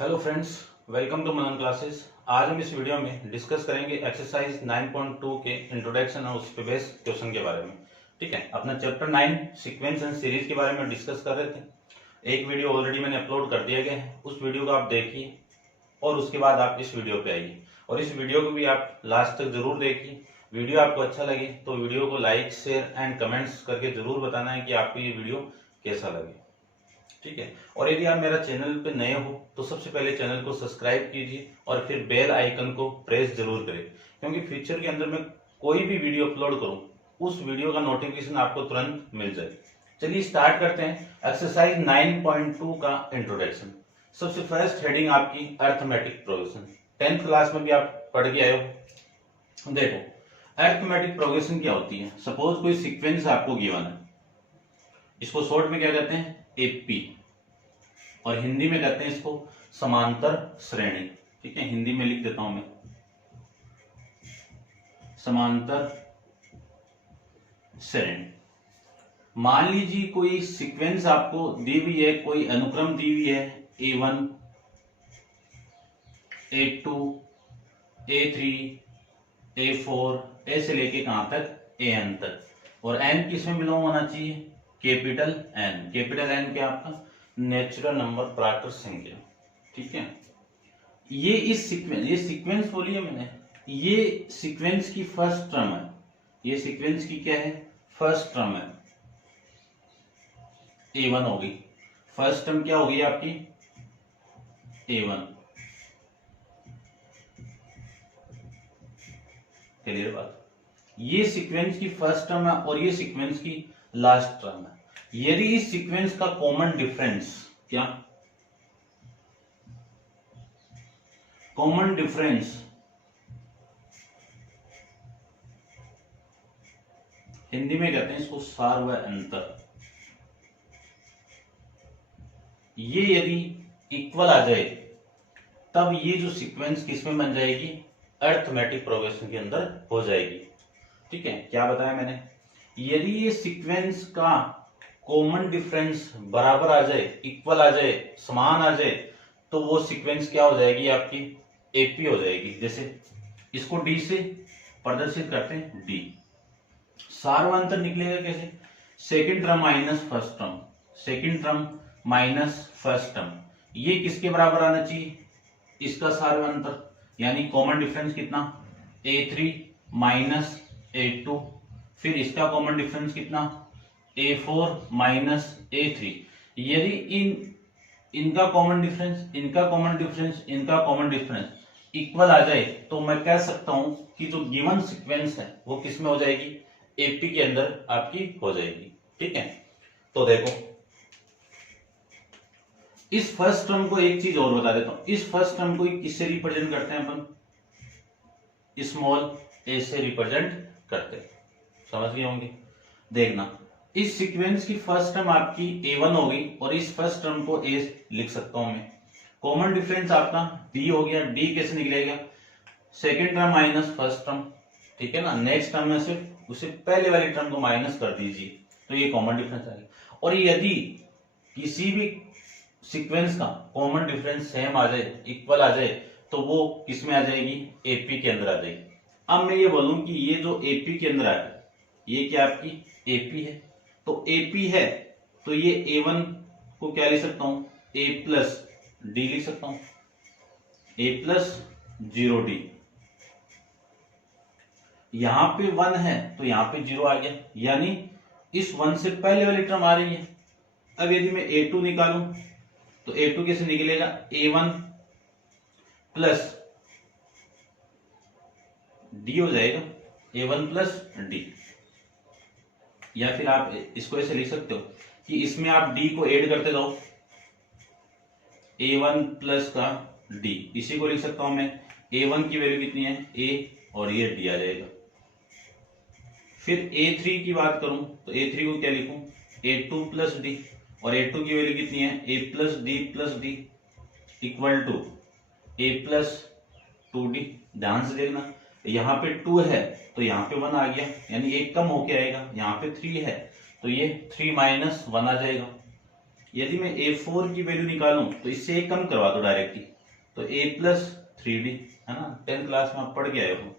Hello friends, welcome to Manan classes. आज हम इस वीडियो में डिस्कस करेंगे एक्सरसाइज 9.2 के इंट्रोडक्शन और उस पे बेस्ड क्वेश्चन के बारे में। ठीक है, अपना चैप्टर 9 सीक्वेंस एंड सीरीज के बारे में डिस्कस कर रहे थे। एक वीडियो ऑलरेडी मैंने अपलोड कर दिया गया है, उस वीडियो को आप देखिए और उसके बाद आप इस वीडियो पे आइए और इस वीडियो को भी आप लास्ट तक जरूर देखिए। वीडियो आपको अच्छा लगे तो वीडियो को लाइक, शेयर एंड कमेंट्स करके जरूर बताना है कि आपको ये वीडियो कैसा लगे। ठीक है, और यदि आप मेरा चैनल पे नए हो तो सबसे पहले चैनल को सब्सक्राइब कीजिए और फिर बेल आइकन को प्रेस जरूर करें, क्योंकि फ्यूचर के अंदर मैं कोई भी वीडियो अपलोड करूं उस वीडियो का नोटिफिकेशन आपको तुरंत मिल जाए। चलिए स्टार्ट करते हैं एक्सरसाइज 9.2 का इंट्रोडक्शन। सबसे फर्स्ट हेडिंग आपकी अर्थमेटिक प्रोग्रेशन। 10th क्लास में भी आप पढ़ के आए हो। देखो अर्थमेटिक प्रोग्रेशन क्या होती है। सपोज कोई सीक्वेंस आपको गिवन है, इसको शॉर्ट में क्या कहते हैं, एपी, और हिंदी में कहते हैं इसको समांतर श्रेणी। ठीक है, हिंदी में लिख देता हूं मैं समांतर श्रेणी। मान लीजिए कोई सीक्वेंस आपको दी हुई है, कोई अनुक्रम दी हुई है A1, A2, A3, A4 ऐसे लेके कहां तक, AN तक, और N किसमें बिलोंग होना चाहिए, कैपिटल N। कैपिटल N क्या आपका नेचुरल नंबर, प्राकृत संख्या। ठीक है, ये इस सीक्वेंस, ये सीक्वेंस बोली है मैंने, ये सीक्वेंस की फर्स्ट टर्म है। ये सीक्वेंस की क्या है, फर्स्ट टर्म है, A1 होगी। फर्स्ट टर्म क्या होगी आपकी, A1। क्लियर बात। ये सीक्वेंस की फर्स्ट टर्म है और ये सीक्वेंस की लास्ट टर्म है। यदि इस सीक्वेंस का कॉमन डिफरेंस, क्या कॉमन डिफरेंस, हिंदी में कहते हैं इसको सार्वय अंतर, ये यदि इक्वल आ जाए तब ये जो सीक्वेंस किसमें बन जाएगी, अर्थमेटिक प्रोग्रेशन के अंदर हो जाएगी। ठीक है, क्या बताया मैंने, यदि ये सीक्वेंस का कॉमन डिफरेंस बराबर आ जाए, इक्वल आ जाए, समान आ जाए, तो वो सीक्वेंस क्या हो जाएगी आपकी, एपी हो जाएगी। जैसे इसको डी से प्रदर्शित करते हैं, डी। सार्वंतर निकलेगा कैसे, second term minus first term, second term minus first term, ये किसके बराबर आना चाहिए, इसका सार्वंतर, यानी कॉमन डिफरेंस कितना, A3 माइनस A2, फिर इसका कॉमन डिफरेंस कितना, A4 माइनस A3। यदि इनका कॉमन डिफरेंस, इनका कॉमन डिफरेंस, इनका कॉमन डिफरेंस इक्वल आ जाए तो मैं कह सकता हूं कि जो गिवन सीक्वेंस है वो किसमें हो जाएगी, एपी के अंदर आपकी हो जाएगी। ठीक है, तो देखो इस फर्स्ट टर्म को एक चीज और बता देता हूं, इस फर्स्ट टर्म को किससे रिप्रेजेंट करते हैं अपन, स्मॉल ए से रिप्रेजेंट करते हैं। समझ गए होंगे। देखना, इस सीक्वेंस की फर्स्ट टर्म आपकी A1 होगी और इस फर्स्ट टर्म को A लिख सकता हूं मैं। कॉमन डिफरेंस आपका D हो गया, D कैसे निकलेगा, second term minus first term. ठीक है ना, नेक्स्ट टर्म में सिर्फ उसे पहले वाली टर्म को माइनस कर दीजिए तो ये कॉमन डिफरेंस आएगा। और यदि किसी भी सीक्वेंस का कॉमन डिफरेंस सेम आ जाए, इक्वल आ जाए, तो वो किसमें आ जाएगी, एपी के अंदर आ जाएगी। अब मैं ये बोलूं कि ये जो एपी के अंदर आया, ये क्या आपकी एपी है, तो एपी है तो ये A1 को क्या लिख सकता हूं, A प्लस डी लिख सकता हूं, A प्लस 0D। यहां पे 1 है तो यहां पे 0 आ गया, यानी इस 1 से पहले वाली टर्म आ रही है। अब यदि मैं A2 निकालूं तो A2 कैसे निकलेगा, A1 प्लस D हो जाएगा, A1 प्लस D। या फिर आप इसको ऐसे लिख सकते हो कि इसमें आप D को ऐड करते जाओ, A1 प्लस का D, इसी को लिख सकता हूं मैं, A1 की वैल्यू कितनी है, A, और ये D आ जाएगा। फिर A3 की बात करूं तो A3 को क्या लिखूं, A2 प्लस D, और A2 की वैल्यू कितनी है, A plus D plus D equal to A plus 2D। ध्यान से देखना, यहाँ पे 2 है तो यहाँ पे 1 आ गया, यानी एक कम होके आएगा, यहाँ पे 3 है तो ये 3 माइनस 1 आ जाएगा। यदि मैं A4 की वैल्यू निकालूं तो इससे एक कम करवा दो डायरेक्टली, तो A+3D है ना, 10th क्लास में आप पढ़ के आए हो।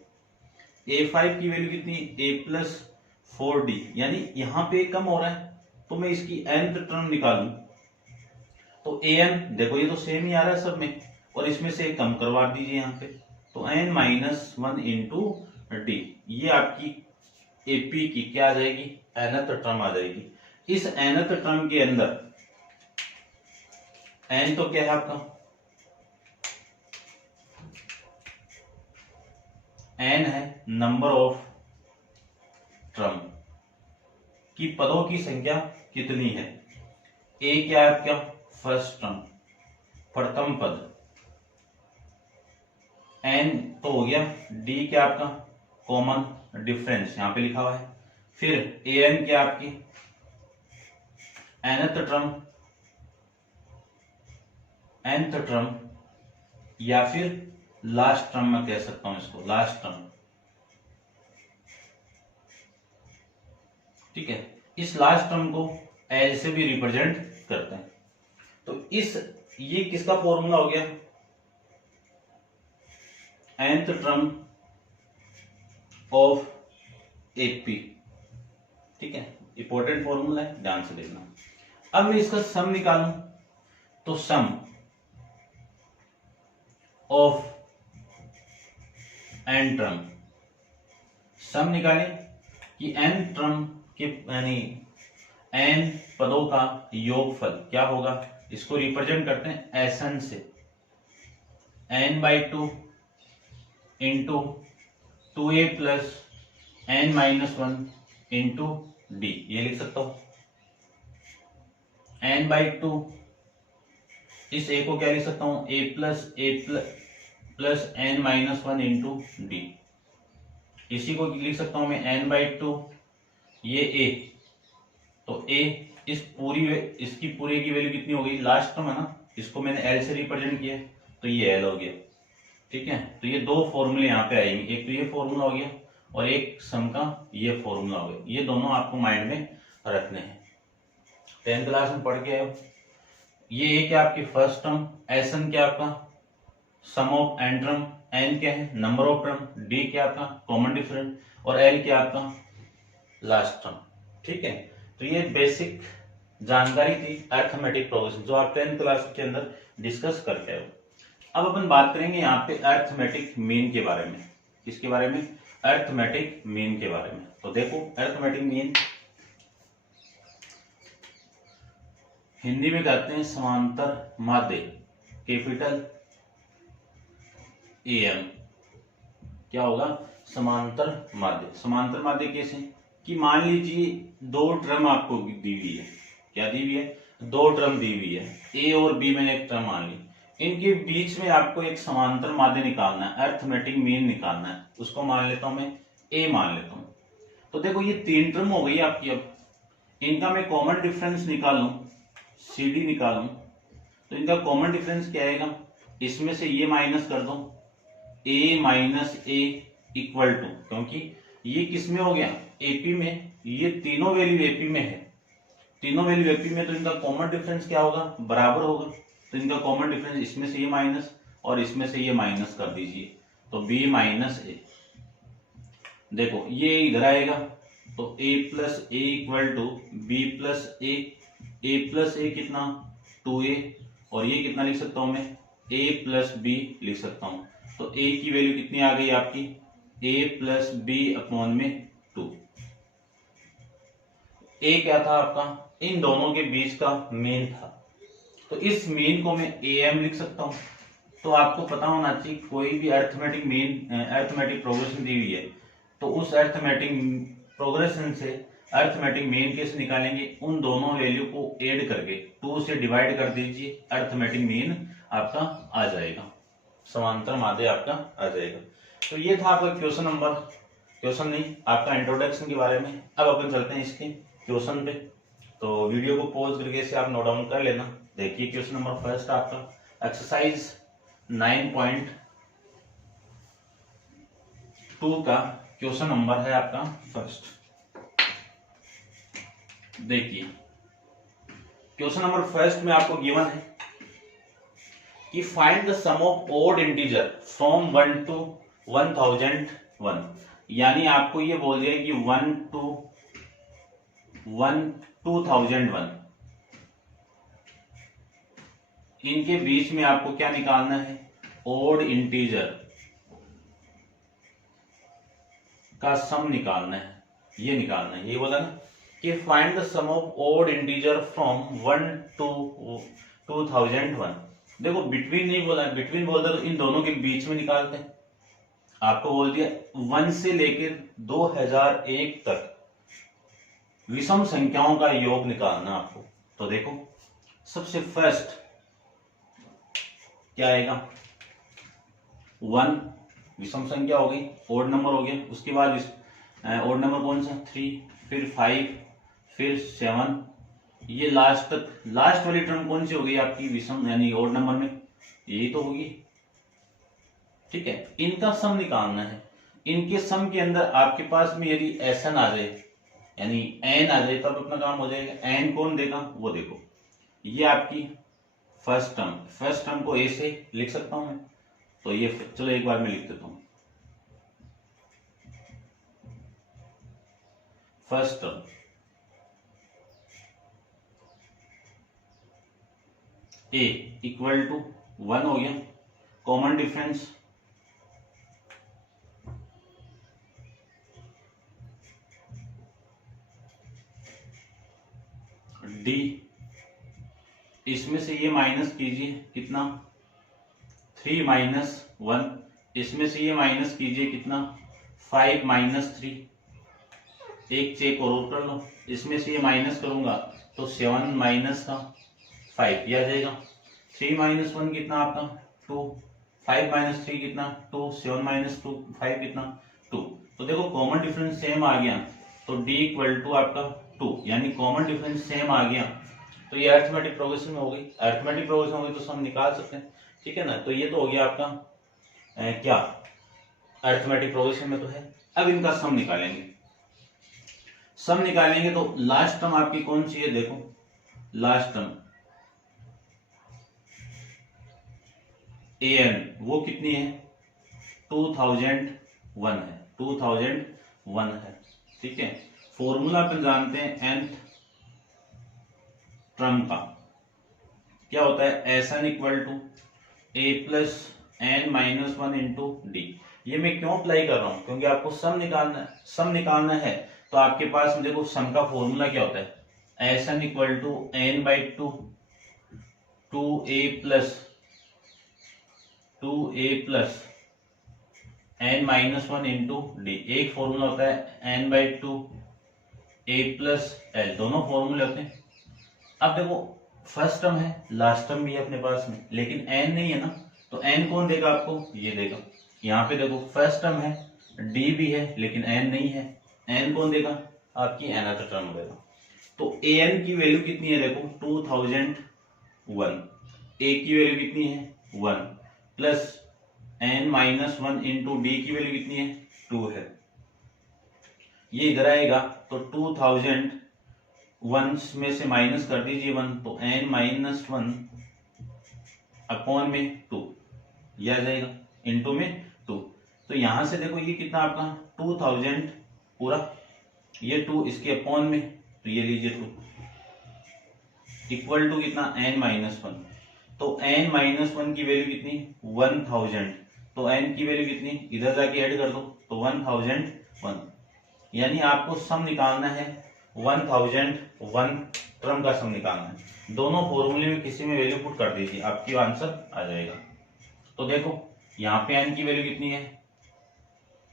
A5 की वैल्यू कितनी, A+4D, यानी यहाँ पे कम हो रहा है, तो मैं इसकी nth टर्म निकालूं तो an, देखो ये तो सेम ही आ रहा है सब में, और इसमें से एक कम करवा दीजिए यहाँ पे, तो n-1 इंटू डी, ये आपकी AP की क्या आ जाएगी, nth टर्म आ जाएगी। इस nth टर्म के अंदर n तो क्या है आपका, n है नंबर ऑफ टर्म की, पदों की संख्या कितनी है। a क्या है आपका, फर्स्ट टर्म, प्रथम पद, n तो हो गया, d क्या आपका, कॉमन डिफरेंस यहां पे लिखा हुआ है, फिर an क्या आपकी nth टर्म या फिर लास्ट टर्म में कह सकता हूं इसको, लास्ट टर्म, ठीक है। इस लास्ट टर्म को एल से भी रिप्रेजेंट करते हैं, तो ये किसका फॉर्मूला हो गया, nth टर्म ऑफ AP, ठीक है, इंपॉर्टेंट फॉर्मूला है, ध्यान से देखना। अब मैं इसका सम निकालूं तो सम ऑफ n टर्म, सम निकालें कि n टर्म के यानी n पदों का योगफल क्या होगा, इसको रिप्रेजेंट करते हैं Sn से, n/2 into 2a plus n-1 into D, ये लिख सकता हूं, n/2, इस a को क्या लिख सकता हूं, a plus n-1 into D, इसी को लिख सकता हूं मैं n/2, ये a, तो a इसकी पूरी की वैल्यू कितनी हो गई, लास्ट टर्म है ना, इसको मैंने l से रिप्रेजेंट किया, तो ये l हो गया, ठीक है। तो ये दो फॉर्मूले यहाँ पे आएंगे, एक तो ये फॉर्मूला हो गया और एक सम का ये फॉर्मूला हो गया, ये दोनों आपको माइंड में रखने हैं, 10th क्लास में पढ़ के आए हो। ये एक क्या आपकी फर्स्ट टर्म, Sn क्या आपका सम ऑफ n टर्म, n क्या है नंबर ऑफ टर्म, d क्या आपका कॉमन डिफरेंस, और l क्या आपका लास्ट टर्म, ठीक है। तो ये बेसिक जानकारी थी अरिथमेटिक प्रोग्रेशन, जो आप 10th क्लास के अंदर डिस्कस करते हो। अब अपन बात करेंगे यहाँ पे अरिथमेटिक मीन के बारे में, किसके बारे में, अरिथमेटिक मीन के बारे में। तो देखो अरिथमेटिक मीन हिंदी में कहते हैं समांतर माध्य, कैपिटल AM, क्या होगा, समांतर माध्य। समांतर माध्य कैसे, कि मान लीजिए दो टर्म आपको दी हुई है, क्या दी हुई है, दो टर्म दी हुई है, A और B मैंने एक टर्म मान ली, इनके बीच में आपको एक समांतर माध्य निकालना है, अरिथमेटिक मीन निकालना है, उसको मान लेता हूं मैं A मान लेता हूं। तो देखो ये तीन टर्म हो गई आपकी, अब इनका मैं कॉमन डिफरेंस निकालूं, CD निकालूं, तो इनका कॉमन डिफरेंस क्या आएगा, इसमें से ये माइनस कर दो, A minus A equal to, क्योंकि ये किसमें हो गया, AP में, ये तीनों वैल्यू AP में है, तीनों वैल्यू AP में, तो इनका कॉमन डिफरेंस क्या होगा, बराबर होगा, तो इनका कॉमन डिफरेंस इसमें से ये माइनस और इसमें से ये माइनस कर दीजिए, तो B माइनस A, देखो ये इधर आएगा, तो A plus A equal to B plus A plus A कितना 2A, और ये कितना लिख सकता हूं मैं, A प्लस B लिख सकता हूं, तो A की वैल्यू कितनी आ गई आपकी, A प्लस B अपॉन में 2। A क्या था आपका, इन दोनों के बीच का मीन था, तो इस मीन को मैं AM लिख सकता हूं। तो आपको पता होना चाहिए कोई भी अरिथमेटिक मीन, अरिथमेटिक प्रोग्रेशन दी हुई है, तो उस अरिथमेटिक प्रोग्रेशन से अरिथमेटिक मीन कैसे निकालेंगे, उन दोनों वैल्यू को ऐड करके 2 से डिवाइड कर दीजिए, अरिथमेटिक मीन आपका आ जाएगा, समांतर माध्य आपका आ जाएगा। तो ये था आपका क्वेश्चन नहीं, आपका इंट्रोडक्शन के बारे में। अब अपन चलते हैं इसके क्वेश्चन पे, तो वीडियो को पॉज करके इसे आप नोट डाउन कर लेना। देखिए क्वेश्चन नंबर फर्स्ट आपका एक्सरसाइज 9.2 का क्वेश्चन नंबर है आपका फर्स्ट। देखिए क्वेश्चन नंबर फर्स्ट में आपको गिवन है कि find the sum of odd integer from 1 to 1001, यानी आपको ये बोल दिया कि 1 to 2001 इनके बीच में आपको क्या निकालना है, ओड इंटीजर का सम निकालना है, ये निकालना है। ये बोला ना कि find the sum of odd integer from 1 to 2001। देखो बिटवीन नहीं बोला, बिटवीन बोलता तो इन दोनों के बीच में निकालते हैं। आपको बोल दिया 1 से लेकर 2001 तक विषम संख्याओं का योग निकालना आपको। तो देखो सबसे फर्स्ट क्या आएगा, 1 विषम संख्या हो गई, ओड नंबर हो गया। उसके बाद ओड नंबर कौन सा, 3, फिर 5, फिर 7, ये लास्ट तक। लास्ट वाली टर्म कौन सी हो गई आपकी विषम यानी ओड नंबर में, यही तो होगी। ठीक है, इनका सम निकालना है। इनके सम के अंदर आपके पास में यदि एन आ जाए यानी एन आ जाए तब अपना काम हो जाएगा। एन कौन देगा वो देखो, ये आपकी फर्स्ट टर्म, फर्स्ट टर्म को ए से लिख सकता हूं मैं, तो ये चलो एक बार मैं लिख देता हूं। First term A equal to 1 हो गया, कॉमन डिफरेंस डी, इसमें से ये माइनस कीजिए कितना, 3 - 1, इसमें से ये माइनस कीजिए कितना, 5 - 3, एक चेक और कर लो, इसमें से ये माइनस करूंगा तो 7 - 5 ये आ जाएगा। 3 - 1 कितना आपका 2, 5 - 3 कितना 2, 7 - 2 5 कितना 2। तो देखो कॉमन डिफरेंस सेम आ गया, तो डी इक्वल टू आपका 2, यानी कॉमन डिफरेंस सेम आ गया। तो ये अरिथमेटिक प्रोग्रेशन में हो गई, अरिथमेटिक प्रोग्रेशन हो गई तो हम निकाल सकते हैं। ठीक है ना, तो ये तो हो गया आपका क्या अरिथमेटिक प्रोग्रेशन में तो है। अब इनका सम निकालेंगे। सम निकालेंगे तो लास्ट टर्म आपकी कौन सी है, देखो लास्ट टर्म एन वो कितनी है, 2001 है, 2001 है। ठीक है, फॉर्मूला अपन जानते हैं nth टर्म का क्या होता है, S N equal to A plus N minus 1 into D. ये मैं क्यों अप्लाई कर रहा हूं, क्योंकि आपको सम निकालना है। सम निकालना है तो आपके पास देखो सम का फॉर्मूला क्या होता है, S N equal to N by 2 2a plus N minus 1 into D. एक फॉर्मूला होता है n by 2 a plus L, दोनों फॉर्मूले होते हैं। अब देखो फर्स्ट टर्म है, लास्ट टर्म भी है अपने पास में, लेकिन n नहीं है ना, तो n कौन देगा आपको, ये देगा। यहाँ पे देखो फर्स्ट टर्म है, d भी है लेकिन n नहीं है, n कौन देगा, आपकी nth टर्म देगा। तो an की वैल्यू कितनी है, देखो 2001, a की वैल्यू कितनी है 1 plus n minus 1 into D की वैल्यू कितनी है 2 है। ये इधर आएगा तो 2001 में से माइनस कर दीजिए 1, तो n माइनस 1 अपॉन में 2 ये आ जाएगा, इंटू में 2। तो यहां से देखो ये कितना आपका 2000 पूरा, ये 2 इसके अपॉन में, तो ये लीजिए 2 इक्वल टू कितना n माइनस 1। तो n माइनस 1 की वैल्यू कितनी 1000, तो n की वैल्यू कितनी, इधर जाके ऐड कर दो तो 1001, यानी आपको सम निकालना है 1001 टर्म का सम निकालना है। दोनों फॉर्मूले में किसी में वैल्यू पुट कर दीजिए, आपकी आंसर आ जाएगा। तो देखो यहाँ पे n की वैल्यू कितनी है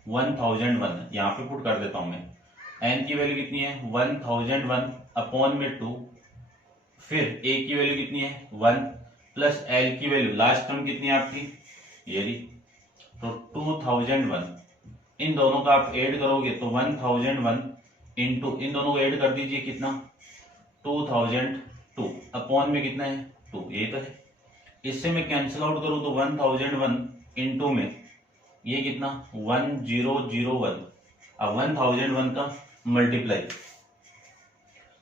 1001, यहाँ पे पुट कर देता हूं मैं, n की वैल्यू कितनी है 1001 अपॉन में 2, फिर a की वैल्यू कितनी है 1 प्लस l की वैल्यू लास्ट टर्म कितनी है आपकी ये रही, तो 2001, इन दोनों का आप ऐड करोगे तो 1001 इंटू इन दोनों को ऐड कर दीजिए कितना 2002 अपॉन में कितना है 2, ये तो है। इससे मैं कैंसिल आउट करूं तो 1001 इंटू में ये कितना 1001, अब 1001 का मल्टीप्लाई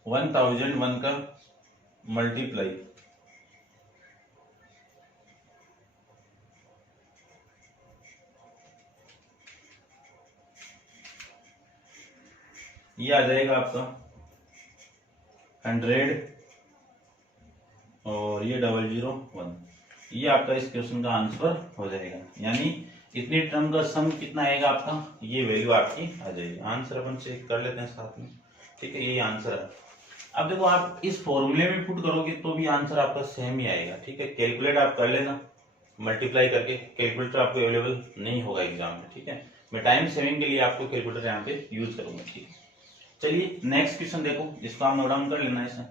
1001 का मल्टीप्लाई ये आ जाएगा आपका 100 और ये 001। ये आपका इस क्वेश्चन का आंसर हो जाएगा। यानी इतनी टर्म का सम कितना आएगा आपका, ये वैल्यू आपकी आ जाएगी। आंसर अपन चेक कर लेते हैं साथ में, ठीक है, यही आंसर है। अब देखो आप इस फॉर्मूले में पुट करोगे तो भी आंसर आपका सेम ही आएगा, ठीक है। कैलकुलेट आप कर लेना मल्टीप्लाई करके, कैलकुलेटर आपको अवेलेबल नहीं होगा एग्जाम में, ठीक है। मैं टाइम सेविंग के लिए आपको कैलकुलेटर यहाँ पे यूज करूंगा, ठीक है। चलिए नेक्स्ट क्वेश्चन देखो, इसको आप नोट डाउन कर लेना इसे।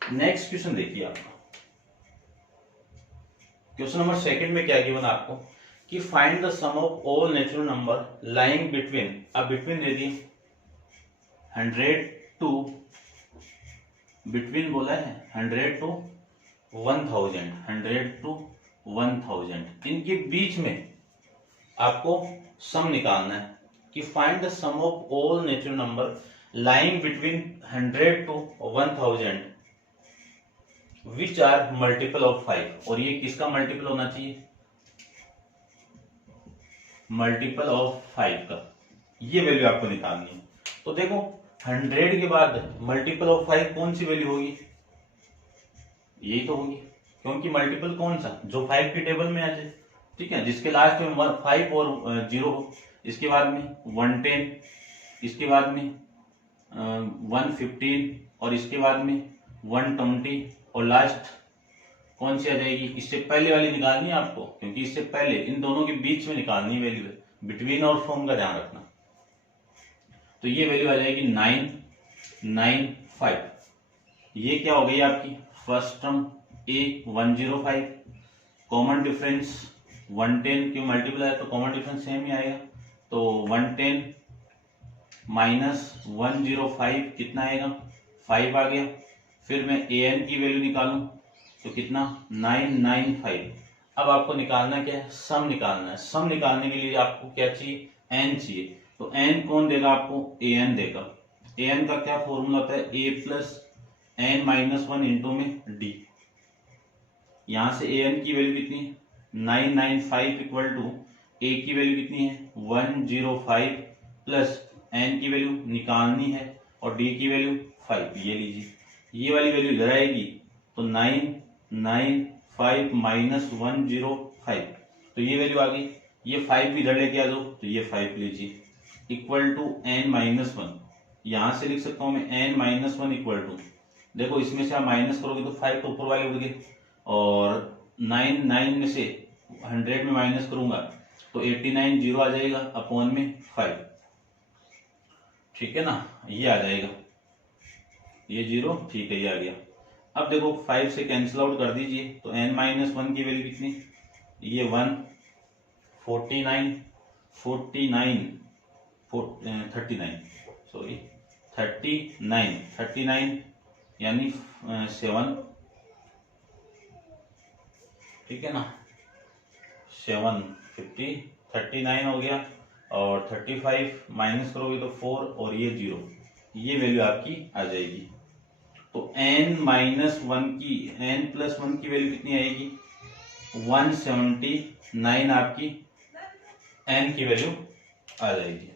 नेक्स्ट क्वेश्चन देखिए आपका, क्वेश्चन नंबर सेकंड में क्या गिवन आपको कि find the sum of all natural number lying between, अब बिटवीन दे दिए 100 टू, बिटवीन बोला है 100 टू 1000, 100 टू 1000, इनके बीच में आपको सम निकालना है कि find the sum of all natural number lying between 100 to 1000 which are multiple of 5। और ये किसका मल्टीपल होना चाहिए, मल्टीपल ऑफ 5 का, ये वैल्यू आपको निकालनी है। तो देखो 100 के बाद मल्टीपल ऑफ 5 कौन सी वैल्यू होगी, यही तो होगी, क्योंकि मल्टीपल कौन सा, जो 5 की टेबल में आ जाए, ठीक है, जिसके लास्ट में 5 और 0 हो। इसके बाद में 110, इसके बाद में 115 और इसके बाद में 120 और लास्ट कौन सी आ जाएगी, इससे पहले वाली निकालनी है आपको, क्योंकि इससे पहले इन दोनों के बीच में निकालनी है वैल्यू, बिटवीन और फ्रॉम का ध्यान रखना। तो ये वैल्यू आ जाएगी 995। ये क्या हो गई आपकी फर्स्ट टर्म ए 105, कॉमन डिफरेंस 110 क्यों मल्टीपल है तो कॉमन डिफरेंस सेम ही आएगा। तो 110 माइनस 105 कितना आएगा, 5 आ गया। फिर मैं ए एन की वैल्यू निकालूं तो कितना 995। अब आपको निकालना क्या है, सम निकालना है। सम निकालने के लिए आपको क्या चाहिए, एन चाहिए। तो एन कौन देगा आपको, ए एन देगा। ए एन का क्या फॉर्मूला होता है, ए प्लस एन माइनस 1 इंटू में डी। यहां से ए एन की वैल्यू कितनी है 995 इक्वल टू ए की वैल्यू कितनी है 105 प्लस एन की वैल्यू निकालनी है और डी की वैल्यू 5। ये लीजिए, ये वाली वैल्यू इधर आएगी तो 995 माइनस 105, तो ये वैल्यू आ गई। ये 5 भी इधर लेके आ जाओ तो ये 5 लीजिए इक्वल टू एन माइनस 1। यहां से लिख सकता हूं मैं एन माइनस 1 इक्वल टू, देखो इसमें से आप माइनस करोगे तो 5 तो ऊपर वाले उड़ गए और 9 में से 100 में माइनस करूंगा तो 89 जीरो आ जाएगा अपॉन में 5, ठीक है ना, ये आ जाएगा, ये जीरो, ठीक है, ये आ गया। अब देखो 5 से कैंसिल आउट कर दीजिए तो n माइनस 1 की वैल्यू कितनी, ये 1 49 सॉरी 39 यानी 7, ठीक है ना, 39 हो गया और 35 माइनस करोगे तो 4 और ये 0, ये वैल्यू आपकी आ जाएगी। तो n माइनस 1 की n प्लस 1 की वैल्यू कितनी आएगी 179 आपकी n की वैल्यू आ जाएगी,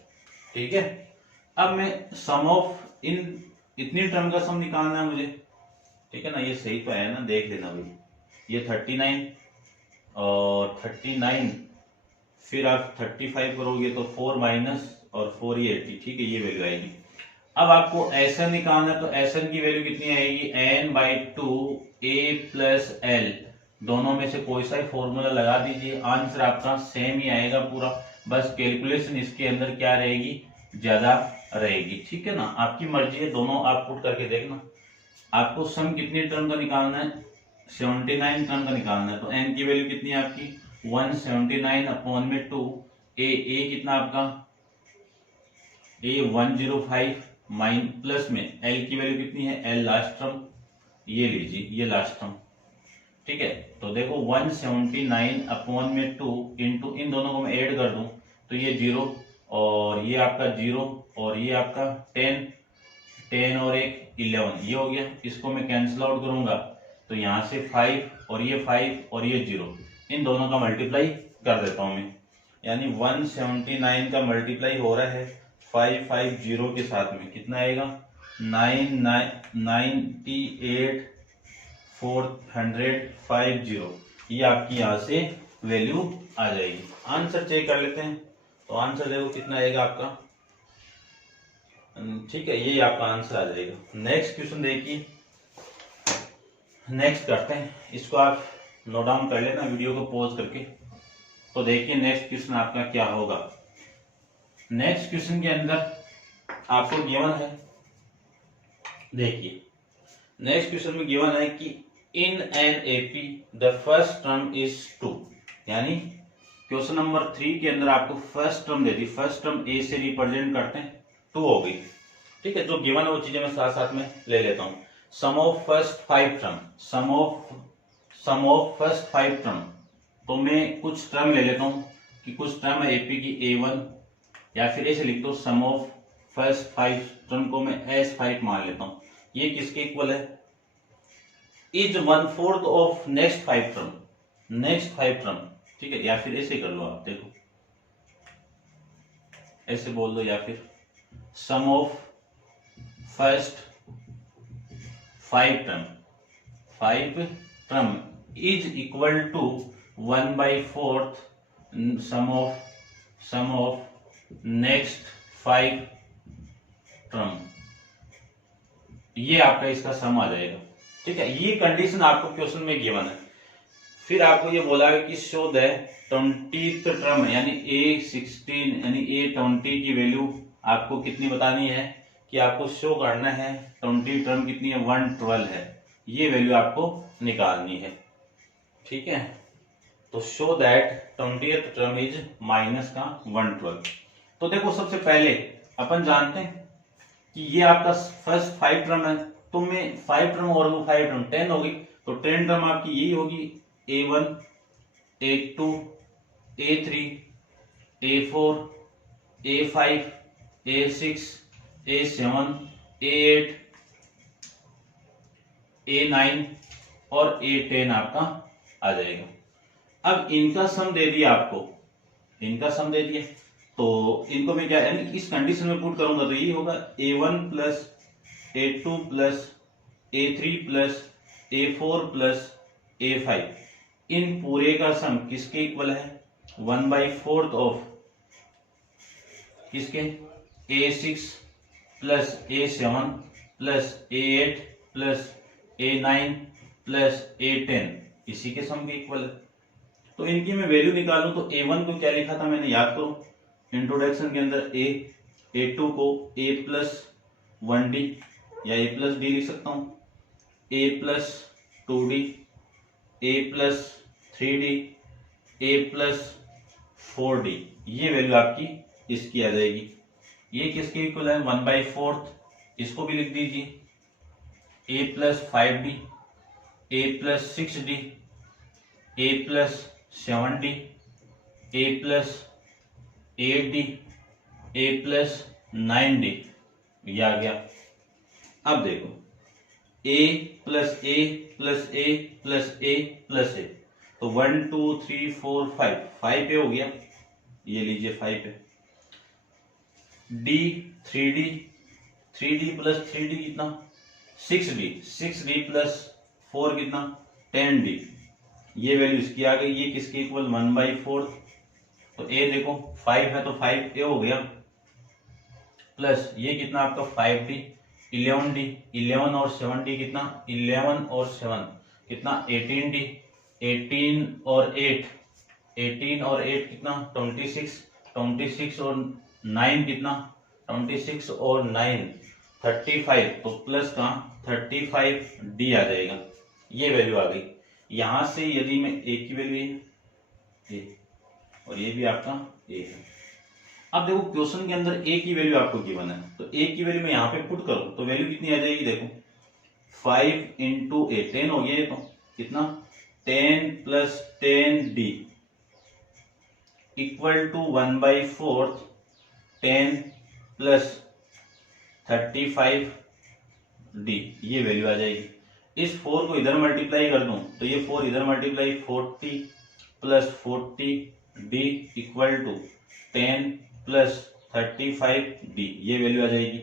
ठीक है। अब मैं सम ऑफ इन इतनी टर्म का सम निकालना है मुझे, ठीक है ना, ये सही तो है ना, देख लेना भाई, ये 39 और 39 फिर आप 35 करोगे तो 4 माइनस और 4 ये 80, ठीक है, ये वैल्यू आएगी। अब आपको एसएन निकालना है तो एसएन की वैल्यू कितनी आएगी n/2 a प्लस एल, दोनों में से कोई सा ही फॉर्मूला लगा दीजिए, आंसर आपका सेम ही आएगा पूरा, बस कैलकुलेशन इसके अंदर क्या रहेगी ज्यादा रहेगी, ठीक है ना, आपकी मर्जी है, दोनों आप पुट करके देखना। आपको सम कितनी टर्म का निकालना है 79 टर्म का निकालना है, तो n की वैल्यू कितनी है आपकी 179 अपॉन में 2, a कितना आपका a 105 माइन प्लस में l की वैल्यू कितनी है l लास्ट टर्म, ये लीजिए, ये लास्ट टर्म, ठीक है। तो देखो 179 अपॉन में 2 इंटू इन दोनों को मैं ऐड कर दूं तो ये 0 और ये आपका 0 और ये आपका 10, 10 और 1 11, ये हो गया। इसको मैं कैंसिल आउट करूंगा तो यहाँ से 5 और ये 5 और ये 0, इन दोनों का मल्टीप्लाई कर देता हूँ मैं, यानी 179 का मल्टीप्लाई हो रहा है 550 के साथ में, कितना आएगा 98,450। ये आपकी यहाँ से वैल्यू आ जाएगी। आंसर चेक कर लेते हैं, तो आंसर देखो कितना आएगा आपका, ठीक है, ये आपका आंसर आ जाएगा। नेक्स्ट क्वेश्चन देखिए, नेक्स्ट करते हैं, इसको आप नोट डाउन कर लेना वीडियो को पॉज करके। तो देखिए नेक्स्ट क्वेश्चन आपका क्या होगा। नेक्स्ट क्वेश्चन के अंदर आपको गिवन है, देखिए नेक्स्ट क्वेश्चन में गिवन है कि in an AP the first term is 2, यानी क्वेश्चन नंबर 3 के अंदर आपको फर्स्ट टर्म दे दी, फर्स्ट टर्म ए से रिप्रेजेंट करते हैं 2 हो गई, ठीक है। जो गिवन है वो चीजें मैं साथ साथ में ले लेता हूं। Sum of first 5 term, sum of first 5 term, तो मैं कुछ टर्म ले लेता हूं कि कुछ टर्म है एपी की A1, या फिर ऐसे लिख दो सम ऑफ फर्स्ट 5 टर्म को मैं S5 मान लेता हूं। ये किसके इक्वल है, is 1/4 of next 5 term, next 5 term, ठीक है। या फिर ऐसे कर लो आप, देखो ऐसे बोल दो, या फिर sum of first 5 term is equal to 1/4 sum of next 5 term, ये आपका इसका सम आ जाएगा, ठीक है। ये कंडीशन आपको क्वेश्चन में गिवन है। फिर आपको ये बोला है कि शो द 20th टर्म, यानी A16 यानी A20 की वैल्यू आपको कितनी बतानी है, कि आपको शो करना है 20 टर्म कितनी है 112 है, ये वैल्यू आपको निकालनी है, ठीक है। तो show that 20th term is minus का 112। तो देखो सबसे पहले अपन जानते हैं कि ये आपका फर्स्ट 5 टर्म है, तो मैं 5 टर्म और वो 5 टर्म 10 होगी, तो 10 टर्म आपकी यही होगी A1, A2, A3, A4, A5, A6, A7, A8, A9 और A10 आपका आ जाएगा। अब इनका सम दे दिया आपको, इनका सम दे दिया, तो इनको मैं क्या यानी इस कंडीशन में पुट करूंगा तो ये होगा A1 plus A2 plus A3 plus A4 plus A5, इन पूरे का सम किसके इक्वल है 1/4 ऑफ किसके A6 plus A7 plus A8 plus A9 plus A10, इसी के सम के इक्वल है। तो इनकी मैं वैल्यू निकालूं तो A1 को क्या लिखा था मैंने, याद करो इंट्रोडक्शन के अंदर A, A2 को A प्लस 1D या A प्लस D लिख सकता हूं, A plus 2D, A plus 3D, A plus 4D, ये वैल्यू आपकी इसकी आ जाएगी। ये किसके इक्वल है 1/4, इसको भी लिख दीजिए A plus 5D, A plus 6D, A plus 7D, A plus 8D, A plus 9D, ये आ गया। अब देखो A plus A plus A plus A plus A, तो 1 2 3 4 5 पे हो गया, ये लीजिए 5 पे। D 3D प्लस 3D कितना 6D प्लस 4 कितना 10D, ये वैल्यू इसकी आ गई। ये किसके इक्वल 1/4, तो A देखो 5 है तो 5A हो गया, प्लस ये कितना आपका 5D 11D, 11 और 7D कितना 11 और 7 कितना 18D, 18 और 8 कितना 26, 26 और 9 कितना 26 और 9 35, तो प्लस का 35D आ जाएगा, ये वैल्यू आ गई। यहां से यदि मैं A की वैल्यू है और ये भी आपका A है। अब देखो क्वेश्चन के अंदर A की वैल्यू आपको गिवन है, तो A की वैल्यू मैं यहाँ पे पुट करूं तो वैल्यू कितनी आ जाएगी, देखो 5 इंटू A 10 हो गया, तो कितना 10 plus 10D equal to 1/4 10 plus 35d ये वैल्यू आ जाएगी। इस 4 को इधर मल्टीप्लाई कर दूं तो ये 4 इधर multiply 40 plus 40d equal to 10 plus 35d ये वैल्यू आ जाएगी।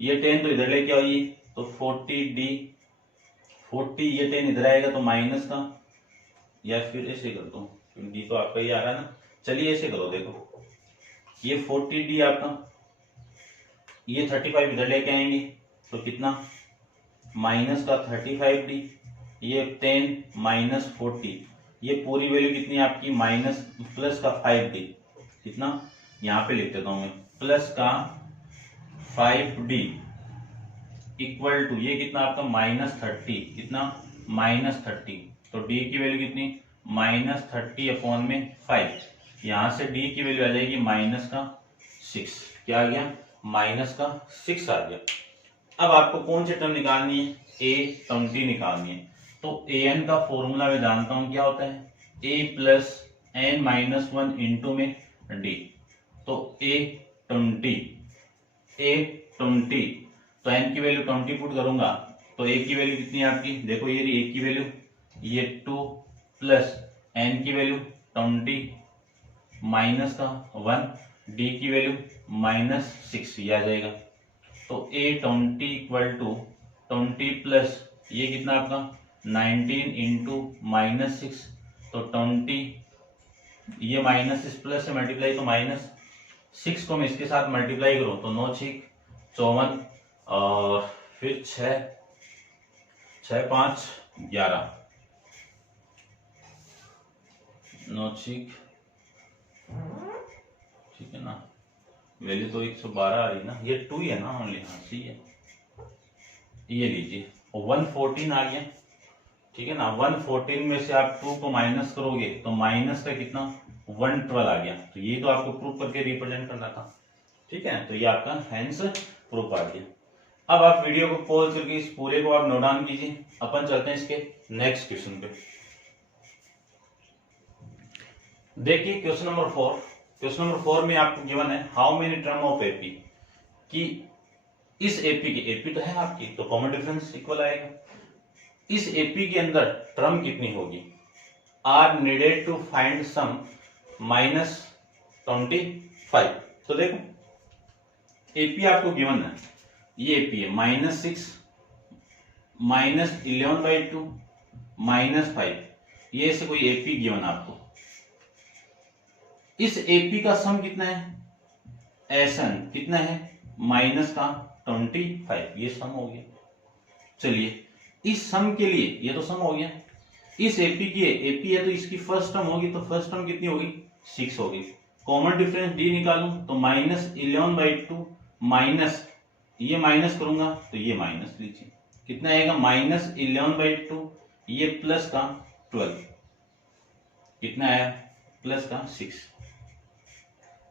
ये 10 तो इधर लेके आइए तो 40d 40 ये 10 इधर आएगा तो माइनस का, या फिर ऐसे कर दो डी तो आपका ये आ रहा है ना, चलिए ऐसे करो। देखो ये 40d आपका, ये 35 इधर लेके आएंगे तो कितना माइनस का 35d, ये 10 माइनस 40 ये पूरी वैल्यू कितनी है आपकी माइनस प्लस का 5d, कितना यहाँ पे लिख देता हूं मैं प्लस का 5d इक्वल टू ये कितना आपका माइनस 30, कितना माइनस 30, तो d की वैल्यू कितनी माइनस 30 अपॉन में 5, यहां से d की वैल्यू आ जाएगी माइनस का 6, क्या आ गया माइनस का 6 आ गया। अब आपको कौन सी टर्म निकालनी है, a20 निकालनी है। तो an का फॉर्मूला मैं जानता हूं क्या होता है, a plus n minus 1 into में d, तो a20 तो n की वैल्यू 20 पुट करूंगा तो a की वैल्यू कितनी है आपकी, देखो ये a की वैल्यू ये 2 प्लस n की वैल्यू 20 माइनस का 1 d की वैल्यू माइनस 6 ये आ जाएगा। तो a20 इक्वल टू 20 प्लस ये कितना आपका 19 इंटू माइनस 6, तो 20 ये माइनस इस प्लस से मल्टीप्लाई तो माइनस 6 को मैं इसके साथ मल्टीप्लाई करूं तो 9 6 54 और फिर 6 5 11 9 6 ठीक है ना, वैल्यू तो 112 आ रही ना, ये 2 ही है ना ओनली, हाँ सी है, ये लीजिए 114 आ गया, ठीक है ना। 114 में से आप 2 को माइनस करोगे तो माइनस का कितना 112 आ गया, तो ये तो आपको प्रूफ करके रिप्रेजेंट करना था, ठीक है। तो ये आपका हैंस प्रूफ आ गया। अब आप वीडियो को पॉज करके इस पूरे को आप नोट डाउन कीजिए, अपन चलते हैं इसके नेक्स्ट क्वेश्चन पे। देखिए क्वेश्चन नंबर 4, क्वेश्चन नंबर 4 में आपको गिवन है how many term of AP, कि इस एपी की, एपी तो है आपकी तो कॉमन डिफरेंस इक्वल आएगा, इस एपी के अंदर टर्म कितनी होगी, are needed to find sum minus 25। तो देखो एपी आपको गिवन है, ये एपी है माइनस 6 माइनस 11/2 माइनस 5, ये ऐसे कोई एपी गिवन आपको। इस एपी का सम कितना है, एसएन कितना है माइनस का 25, ये सम हो गया। चलिए इस सम के लिए, ये तो सम हो गया, इस एपी की एपी है तो इसकी फर्स्ट टर्म होगी, तो फर्स्ट टर्म कितनी होगी 6 होगी। कॉमन डिफरेंस डी निकालूं तो माइनस 11/2 माइनस ये माइनस करूंगा तो ये माइनस, लीजिए कितना आएगा माइनस 11/2, ये प्लस का 12, कितना आया प्लस का 6।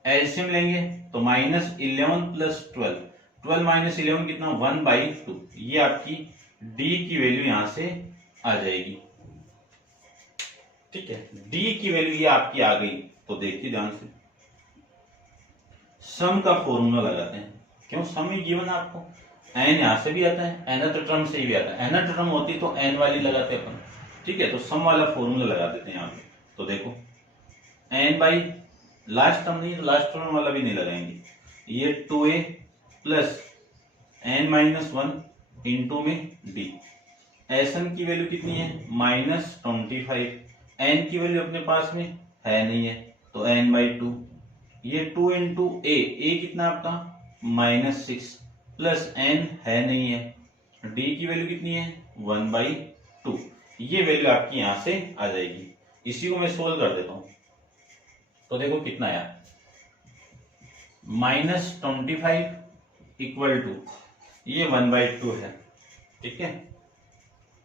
एलसीएम लेंगे तो माइनस 11 प्लस 12, 12 माइनस 11 कितना 1/2, ये आपकी डी की वैल्यू यहां से आ जाएगी, ठीक है। डी की वैल्यू ये आपकी आ गई, तो देखिए ध्यान से सम का फॉर्मूला लगाते हैं, क्यों सम ही गिवन है आपको, एन यहां से भी आता है, nth टर्म से भी आता है, nth टर्म होती तो एन वाली लगाते अपन, ठीक है। तो सम वाला फॉर्मूला लगा देते हैं यहां पे, तो देखो एन बाई लास्ट टर्म नहीं तो लास्ट टर्म वाला भी नहीं लगाएंगे, ये 2a plus n minus 1 into में d, एसएन की वैल्यू कितनी है माइनस 25, n की वैल्यू अपने पास में है नहीं है तो n/2, ये 2 इंटू a कितना आपका माइनस 6 प्लस n है नहीं है, d की वैल्यू कितनी है 1/2, ये वैल्यू आपकी यहां से आ जाएगी। इसी को मैं सोल्व कर देता हूं तो देखो कितना आया माइनस 25 इक्वल टू ये 1/2 है, ठीक है।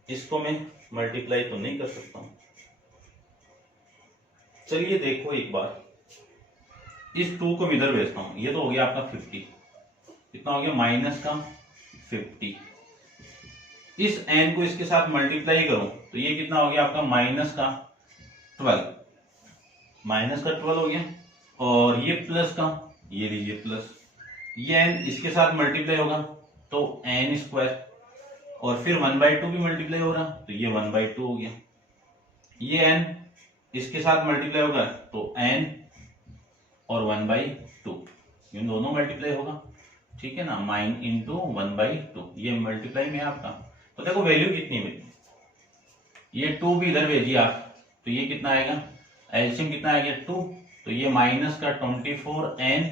इसको मैं मल्टीप्लाई तो नहीं कर सकता हूं, चलिए देखो एक बार, इस 2 को मैं इधर भेजता हूं, ये तो हो गया आपका 50, कितना हो गया माइनस का 50, इस n को इसके साथ मल्टीप्लाई करूं तो ये कितना हो गया आपका माइनस का 12, माइनस का 12 हो गया, और ये प्लस का ये लीजिए प्लस, ये n इसके साथ मल्टीप्लाई होगा तो n स्क्वायर, और फिर 1/2 भी मल्टीप्लाई हो रहा तो ये 1/2 हो गया। ये n इसके साथ मल्टीप्लाई होगा तो n और 1/2, इन दोनों मल्टीप्लाई होगा, ठीक है ना, माइन इंटू 1/2, ये मल्टीप्लाई में आपका। तो देखो वैल्यू कितनी मिली, ये 2 भी इधर भेजिए आप, तो ये कितना आएगा, एलसीएम कितना आएगा 2, तो ये माइनस का 24n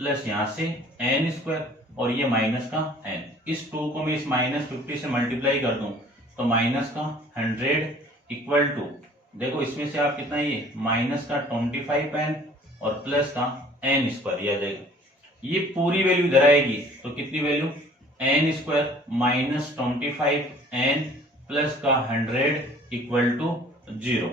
प्लस यहाँ से n स्क्वायर, और ये माइनस का n, इस 2 को मैं इस -50 से मल्टीप्लाई कर दूं तो माइनस का 100 इक्वल टू, देखो इसमें से आप कितना, ये माइनस का 25n और प्लस का n स्क्वायर, ये आ जाएगा। ये पूरी वैल्यू इधर आएगी तो कितनी value, n square minus 25n plus का 100 इक्वल टू 0।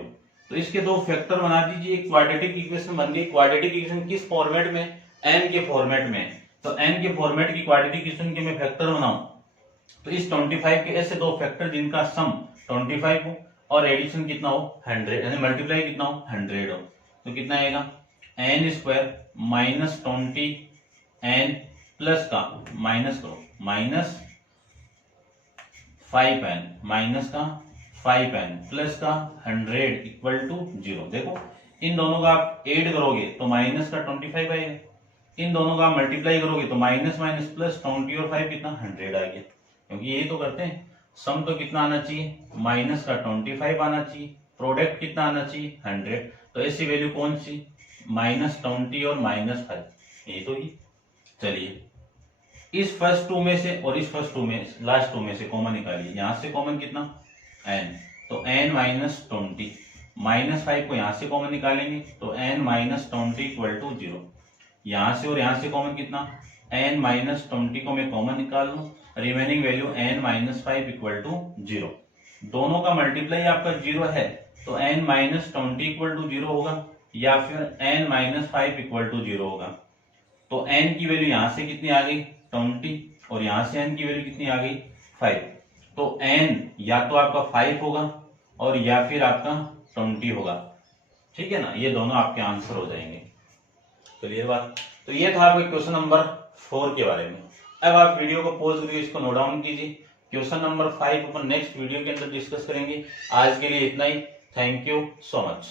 तो इसके दो फैक्टर बना दीजिए, क्वाड्रेटिक इक्वेशन बन गई। क्वाड्रेटिक इक्वेशन किस फॉर्मेट में, n के फॉर्मेट में, तो n के फॉर्मेट की क्वाड्रेटिक इक्वेशन के मैं फैक्टर बनाऊं तो इस 25 के ऐसे दो फैक्टर जिनका सम 25 हो और एडिशन कितना हो 100, यानी मल्टीप्लाई कितना हो 100 हो, तो कितना आएगा n square minus 20n plus का माइनस करो माइनस 5n माइनस का 5n प्लस का 100 इक्वल टू 0। देखो इन दोनों का आप ऐड करोगे तो माइनस का 25 आएगा, इन दोनों का मल्टीप्लाई करोगे तो माइनस माइनस प्लस 20 और 5 कितना 100 आ गया, क्योंकि यही तो करते हैं। सम तो कितना आना चाहिए, माइनस का 25 आना चाहिए, प्रोडक्ट कितना आना चाहिए 100, तो ऐसी वैल्यू कौन सी, -20 और -5, यही तो ही। चलिए इस फर्स्ट 2 में से और इस फर्स्ट 2 में, लास्ट 2 में से कॉमन निकालिए, यहां से कॉमन कितना n, तो n माइनस 20, -5 को यहां से कॉमन निकालेंगे तो n माइनस 20 इक्वल टू 0। यहां से और यहां से कॉमन कितना, n माइनस 20 को मैं कॉमन निकाल लूं, remaining value n minus 5 equal to 0। दोनों का मल्टीप्लाई आपका 0 है तो n माइनस 20 इक्वल टू 0 होगा, या फिर n माइनस 5 इक्वल टू 0 होगा। तो n की वैल्यू यहां से कितनी आ गई 20, और यहां से n की वैल्यू कितनी आ गई 5, तो n या तो आपका 5 होगा और या फिर आपका 20 होगा, ठीक है ना, ये दोनों आपके आंसर हो जाएंगे। क्लियर बात। तो ये था आपका क्वेश्चन नंबर 4 के बारे में। अब आप वीडियो को पॉज करके इसको नोट डाउन कीजिए, क्वेश्चन नंबर 5 अपन नेक्स्ट वीडियो के अंदर डिस्कस करेंगे। आज के लिए इतना ही, थैंक यू सो मच।